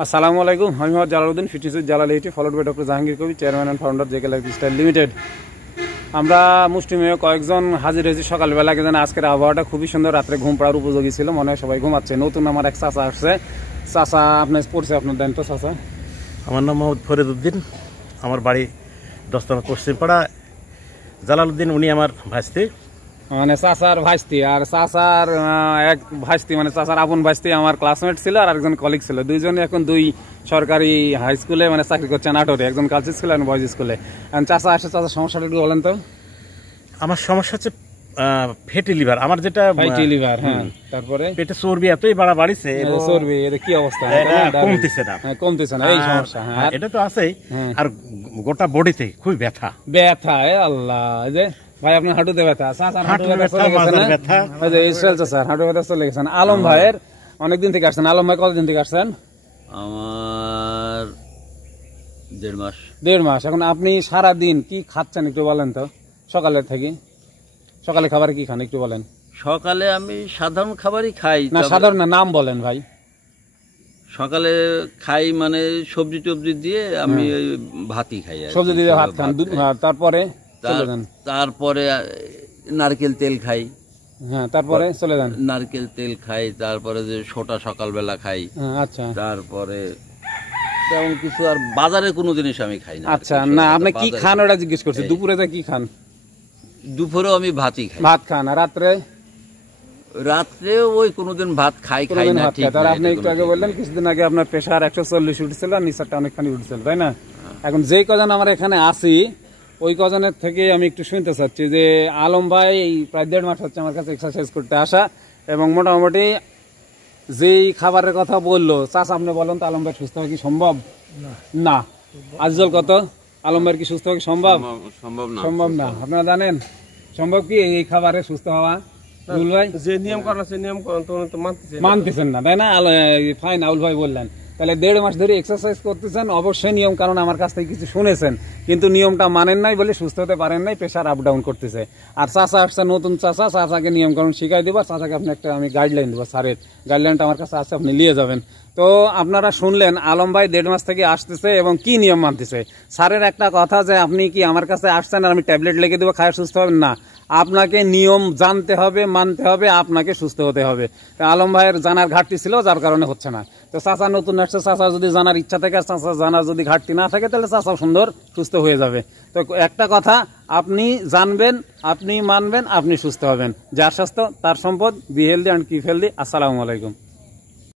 আসসালামু আলাইকুম। আমি Mohammad Jalaluddin, fitness with Jalal eighty, followed by doctor Jahangir Kabir, chairman and founder JK lifestyle limited. আমরা মুষ্টিমেয় কয়েকজন হাজির হয়েছি সকালবেলা। যেন আজকের আবহাওয়াটা খুবই সুন্দর, রাত্রে ঘুম পাড়ার উপযোগী ছিল, মনে হয় সবাই ঘুমাচ্ছে। নতুন আমার এক চাচা আসছে। চাচা আপনার পড়ছে, আপনার দেন তো চাচা। আমার নাম মোহাম্মদ ফরিদউদ্দিন, আমার বাড়ি দশতলা পশ্চিমপাড়া। জালালউদ্দিন উনি আমার ভাইস্তি, মানে চাচার ভাইস্তি। আর চাচার এক ভাইস্তি মানে চাচার আপন ভাইস্তি আমার ক্লাসমেট ছিল, আর একজন কলিগ ছিল। দুইজনে এখন দুই সরকারি হাই স্কুলে মানে চাকরি করছে নাটোরে, একজন গার্লস স্কুলে আর বয়েজ স্কুলে। চাচা আসে, চাচার সমস্যাটা একটু বলেন তো। আমার সমস্যা হচ্ছে ফ্যাটি লিভার। আমার যেটা ফ্যাটি লিভার, হ্যাঁ। তারপরে পেটে চর্বি এতই বাড়িছে, চর্বি এটা কি অবস্থা? কমতেছে না, কমতেছে না, এই সমস্যা। হ্যাঁ, এটা তো আছেই। আর গোটা বডিতে খুব ব্যথা ব্যথা। এ আল্লাহ, এই যে ভাই আপনার হাঁটুতে ব্যথা, চাচার হাঁটু ব্যথা চলে গেছে না? এই যে ইসরায়েল চাচার হাঁটু ব্যথা চলে গেছে। আলম ভাইয়ের অনেকদিন থেকে আসছেন। আলম ভাই কতদিন থেকে আসছেন? আমার 1.5 মাস। 1.5 মাস। এখন আপনি সারা দিন কি খাচ্ছেন একটু বলেন তো। সকালের থেকে সকালে খাবারে কি খান একটু বলেন। সকালে আমি সাধারণ খাবারই খাই। না, সাধারণ না, নাম বলেন ভাই। সকালে খাই মানে সবজি টবজি দিয়ে আমি ভাতই খাই। সবজি দিয়ে ভাত খান। তারপরে তারপরে নারকেল তেল খাই। হ্যাঁ, তারপরে চলে যান। নারকেল তেল খাই, তারপরে যে সোটা সকালবেলা খাই। আচ্ছা, তারপরে তেমন কিছু আর বাজারে কোনো জিনিস আমি খাই না। আচ্ছা, না আপনি কি খান ওটা জিজ্ঞেস করছি। দুপুরে কি খান? দুপুরেও আমি ভাতই খাই। ভাত খান। আর রাত্রে ওই কোনোদিন ভাত খাই না, ঠিক না। আপনি একটু আগে বললেন কিছুদিন আগে আপনার প্রেশার 140 উঠছিল, আর নিচারটা অনেকখানি উঠছিল, তাই না? এখন যেই কজন আমরা এখানে আসি ওই কজনের থেকে আমি একটু শুনতে চাচ্ছি যে আলম ভাই প্রায় 1.5 মাস হচ্ছে আমার কাছে এক্সারসাইজ করতে আসা, এবং মোটামুটি যেই খাবারের কথা বললো। চাচা আপনি বলেন তো, আলম ভাই সুস্থ হওয়া কি সম্ভব? না। আজল কত? আলম ভাই কি সুস্থ হওয়া কি সম্ভব? সম্ভব না। আপনারা জানেন সম্ভব কি এই খাবারে সুস্থ হওয়া? যে নিয়ম করা আছে নিয়ম মানতেছেন না, তাই না? ফাইন, আউল ভাই বললেন তাহলে 1.5 মাস ধরে এক্সারসাইজ করতেছেন, অবশ্যই নিয়ম কারণ আমার কাছ থেকে কিছু শুনেছেন, কিন্তু নিয়মটা মানেন নাই বলে সুস্থ হতে পারেন নাই, প্রেশার আপ ডাউন করতেছে। আর চাচা আসছে নতুন চাচা, চাচাকে নিয়ম কারণ শিখাই দেবো। চাচাকে আপনি একটা আমি গাইডলাইন দেবো, স্যারের গাইডলাইনটা আমার কাছে আছে, আপনি নিয়ে যাবেন। তো আপনারা শুনলেন আলম ভাই 1.5 মাস থেকে আসতেছে এবং কি নিয়ম মানতেছে। স্যারের একটা কথা যে আপনি কি আমার কাছে আসছেন আর আমি ট্যাবলেট লিখে দেবো খায় সুস্থ হবেন না, আপনাকে নিয়ম জানতে হবে, মানতে হবে, আপনাকে সুস্থ হতে হবে। আলম ভাইয়ের জানার ঘাটতি ছিল, যার কারণে হচ্ছে না। তো চাচা নতুন আসছে, চাচা যদি জানার ইচ্ছা থাকে, চাচা জানার যদি ঘাটতি না থাকে, তাহলে চাচা সুন্দর সুস্থ হয়ে যাবে। তো একটা কথা, আপনি জানবেন, আপনি মানবেন, আপনি সুস্থ হবেন। যার স্বাস্থ্য তার সম্পদ। Be healthy and keep healthy. আসসালামু আলাইকুম।